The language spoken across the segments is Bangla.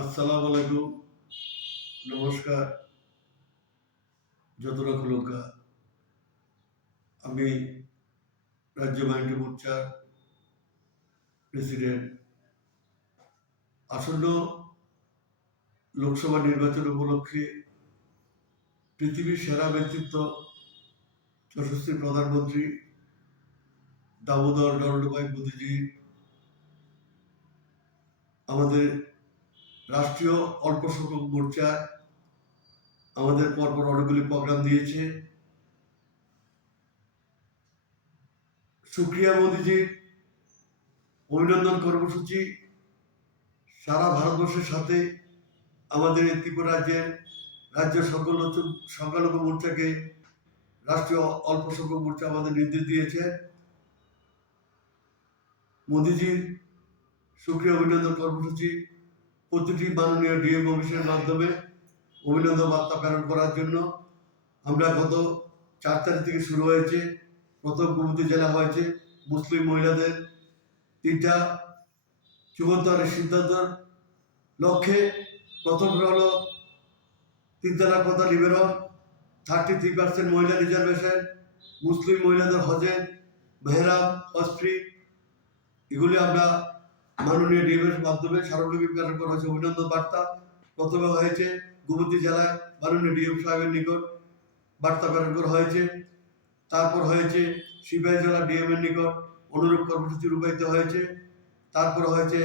আসসালামু আলাইকুম। নমস্কার। যতটা খুলকা আমি রাজ্য মাইন্ড মোর্চার প্রেসিডেন্ট। আসন্ন লোকসভা নির্বাচন উপলক্ষে পৃথিবীর সেরা ব্যক্তিত্ব যশস্বী প্রধানমন্ত্রী দামোদর দণ্ডভাই মোদীজি। আমাদের রাষ্ট্রীয় অল্প সংখ্যক মোর্চা আমাদের পরপর অনেকগুলি প্রোগ্রাম দিয়েছে। সুক্রিয়া মোদীজির অভিনন্দন কর্মসূচি সারা ভারতবর্ষের সাথে আমাদের ত্রিপুরা রাজ্যের রাজ্য সংখ্যালঘু সংখ্যালঘু মোর্চাকে রাষ্ট্রীয় অল্প সংখ্যক মোর্চা আমাদের নির্দেশ দিয়েছে। মোদীজির সুক্রিয়া অভিনন্দন কর্মসূচি প্রতিটি মাননীয় ডিএম অফিসের মাধ্যমে অভিনন্দন বার্তা প্রেরণ করার জন্য আমরা গত চার তারিখ থেকে শুরু হয়েছে, প্রথম গোমতী জেলা হয়েছে, মুসলিম মহিলাদের তিনটা যুবন্তরের সিদ্ধান্তর লক্ষ্যে। প্রথম হলো তিন তালাক কথা নিবেদন থার্টি থ্রি পার্সেন্ট মহিলা রিজার্ভেশন মুসলিম মহিলাদের হজের মেহরাম হজ এগুলি আমরা মাননীয় ডিএমের মাধ্যমে সার্বজনীন প্রেরণ করা হয়েছে অভিনন্দন বার্তা। প্রথমে হয়েছে গোমতী জেলায় মাননীয় ডিএম সাহেবের নিকট বার্তা প্রেরণ করা হয়েছে। তারপর হয়েছে সিপাহী জেলা ডিএম এর নিকট অনুরূপ কর্মসূচি রূপায়িত হয়েছে। তারপর হয়েছে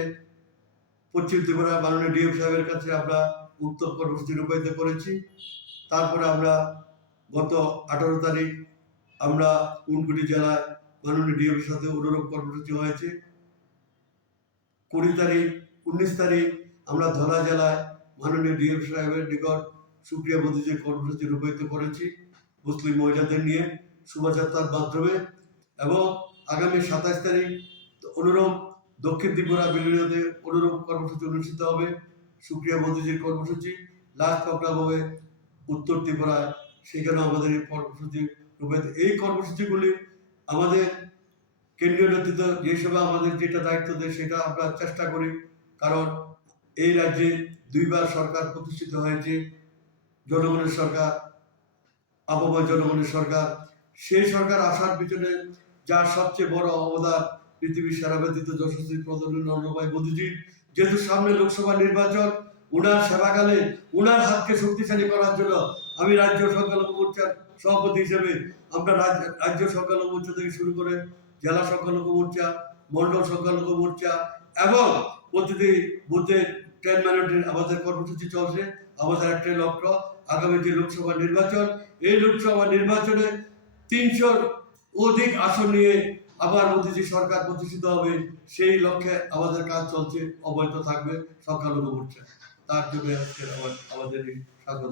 পশ্চিম ত্রিপুরা মাননীয় ডিএম সাহেবের কাছে আমরা উত্তর কর্মসূচি রূপায়িত করেছি। তারপরে আমরা গত আঠারো তারিখ আমরা উনকুটি জেলায় মাননীয় ডিএম সাথে অনুরূপ কর্মসূচি হয়েছে। কুড়ি তারিখ, উনিশ তারিখ আমরা ধলা জেলায় মাননীয় ডিএম সাহেবের নিকট সুপ্রিয়া মোদীজির কর্মসূচি রূপায়িত করেছি মুসলিম মহিলাদের নিয়ে শোভাযাত্রার মাধ্যমে এবং আগামী সাতাশ তারিখ অনুরূপ দক্ষিণ ত্রিপুরা বিলিয়নে অনুরূপ কর্মসূচি অনুষ্ঠিত হবে, সুপ্রিয়া মোদীজির কর্মসূচি লাস্ট প্রোগ্রাম হবে উত্তর ত্রিপুরায়, সেখানেও আমাদের এই কর্মসূচি রূপায়িত এই কর্মসূচিগুলি আমাদের কেন্দ্রীয় নেতৃত্ব যে হিসেবে আমাদের যেটা দায়িত্ব দেয় সেটা আমরা চেষ্টা করি। কারণ এই রাজ্যে দুইবার সরকার প্রতিষ্ঠিত হয়েছে। জনগণের সরকার, আবহাওয়া জনগণের সরকার। সেই সরকার আসার পিছনে যার সবচেয়ে বড় অবদান পৃথিবীর সেরা ব্যতীত যশস্বী প্রধানমন্ত্রী নরেন্দ্র মোদীজি, যেহেতু সামনে লোকসভা নির্বাচন, উনার সেবাকালে উনার হাতকে শক্তিশালী করার জন্য আমি রাজ্য সংখ্যালঘু মোর্চার সভাপতি হিসেবে আমরা রাজ্য সংখ্যালঘু মোর্চা থেকে শুরু করে জেলা সংখ্যালঘু মোর্চা, মন্ডল সংখ্যালঘু মোর্চা এবং প্রতিটি বুথে ট্রেন ম্যানেজের আমাদের কর্মসূচি চলছে। আমাদের একটাই লক্ষ্য আগামী যে লোকসভা নির্বাচন, এই লোকসভা নির্বাচনে তিনশোর অধিক আসন নিয়ে আবার মোদীজি সরকার প্রতিষ্ঠিত হবে, সেই লক্ষ্যে আমাদের কাজ চলছে অবৈধ থাকবে সংখ্যালঘু মোর্চা। তার জন্য আজকে আমাদের স্বাগত